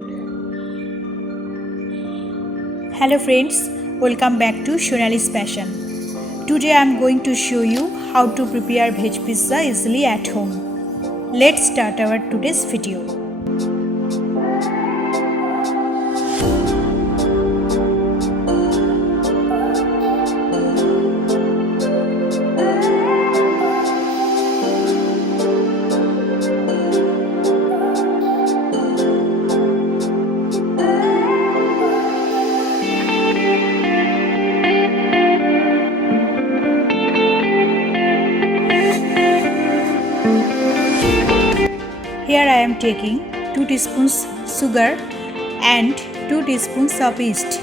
Hello friends, welcome back to Sonali's Passion. Today I am going to show you how to prepare veg pizza easily at home. Let's start our today's video. Here I am taking 2 teaspoons sugar and 2 teaspoons of yeast.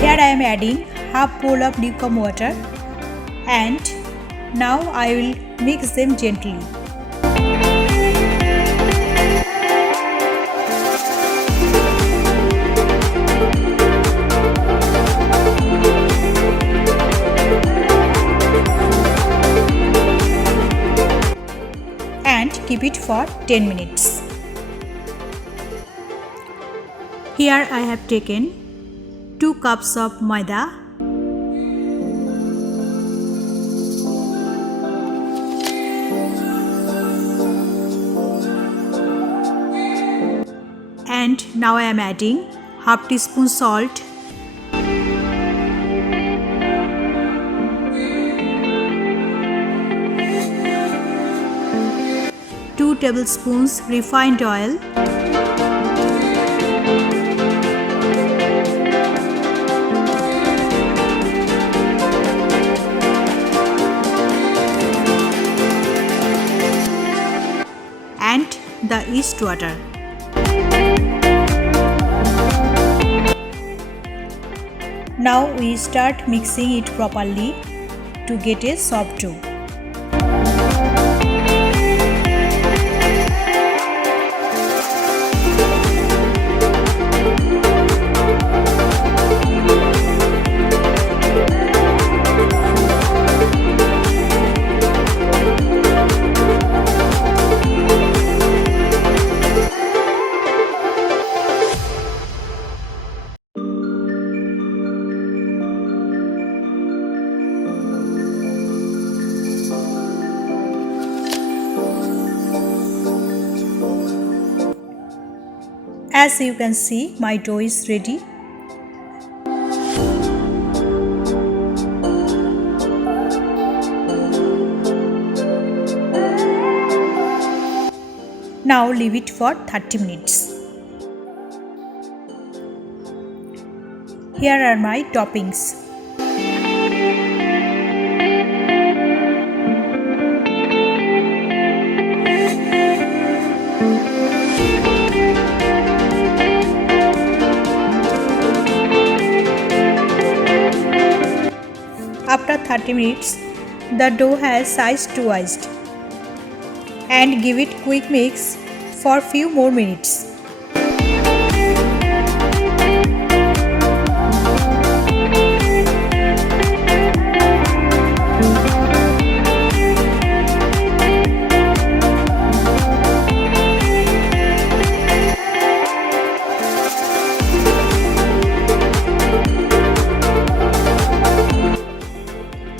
Here I am adding half bowl of lukewarm water and now I will mix them gently. And keep it for 10 minutes. Here I have taken 2 cups of maida, and now I am adding half teaspoon salt, two tablespoons refined oil, and the yeast water. Now we start mixing it properly to get a soft dough. As you can see, my dough is ready. Now leave it for 30 minutes. Here are my toppings. After 30 minutes, the dough has sized to yeast, and give it quick mix for few more minutes.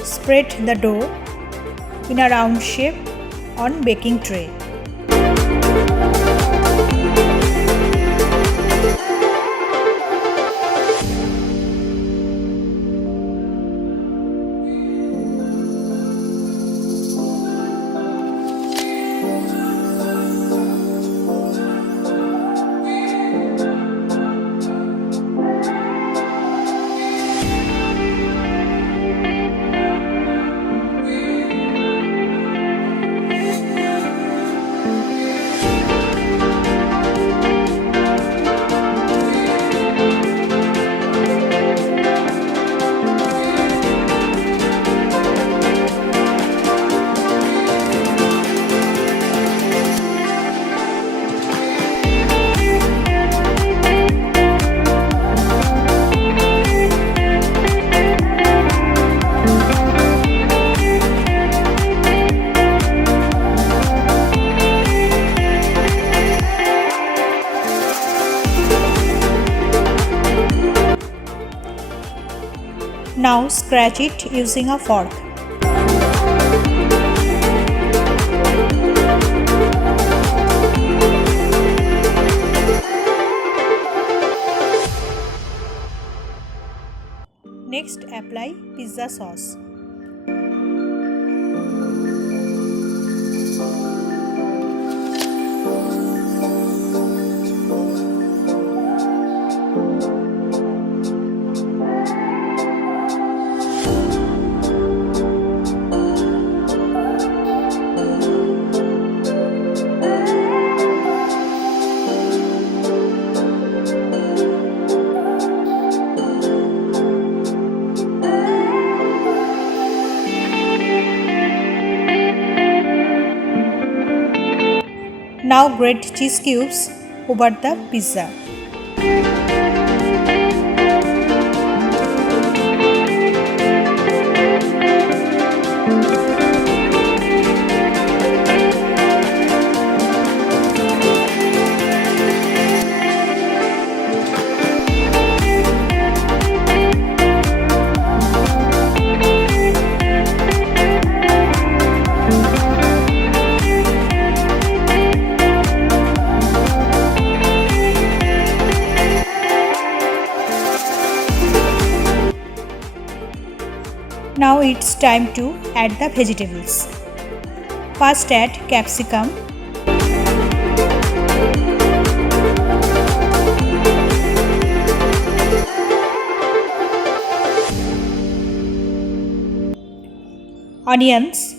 Spread the dough in a round shape on baking tray. Now scratch it using a fork. Next, apply pizza sauce. Now grate cheese cubes over the pizza. Now it's time to add the vegetables. First add capsicum, onions,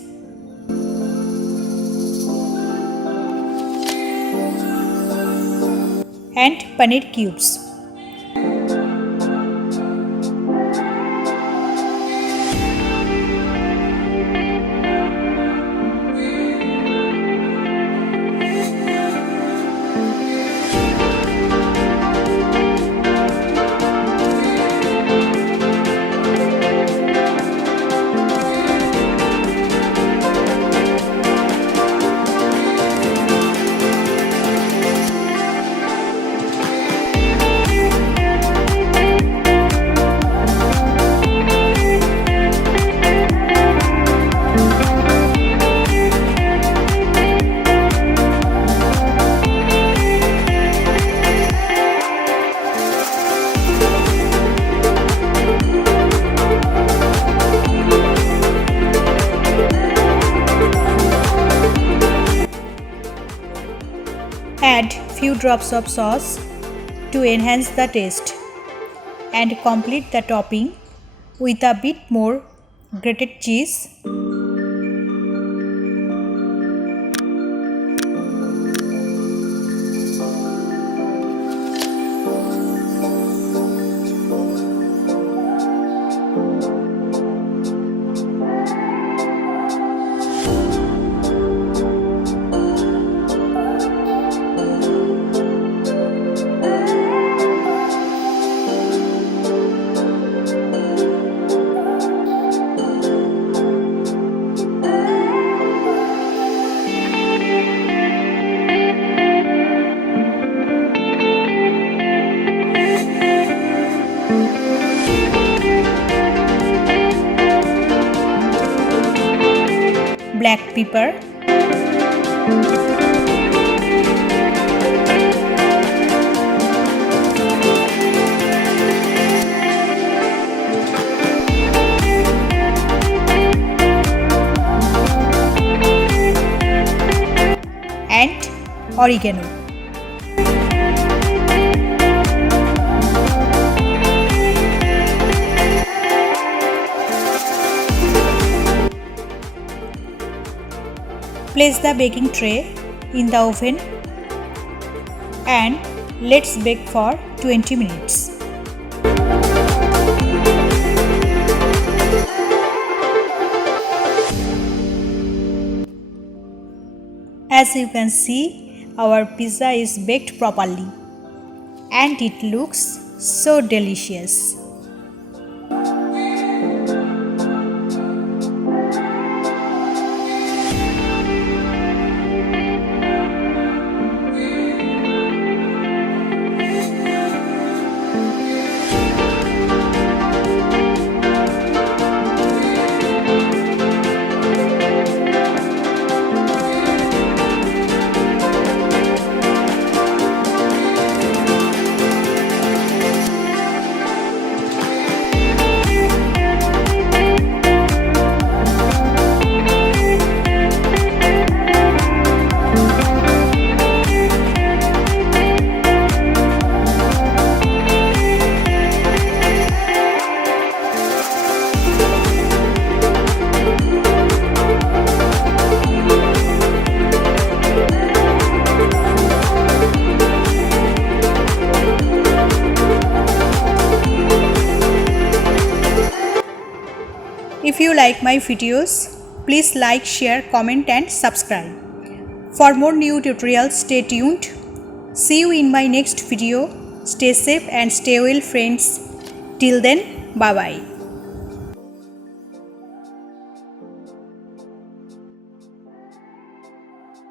and paneer cubes. Add few drops of sauce to enhance the taste and complete the topping with a bit more grated cheese. Black pepper, and oregano. Place the baking tray in the oven and let's bake for 20 minutes. As you can see, our pizza is baked properly and it looks so delicious. If you like my videos, please like, share, comment and subscribe. For more new tutorials, stay tuned. See you in my next video. Stay safe and stay well, friends. Till then, bye bye.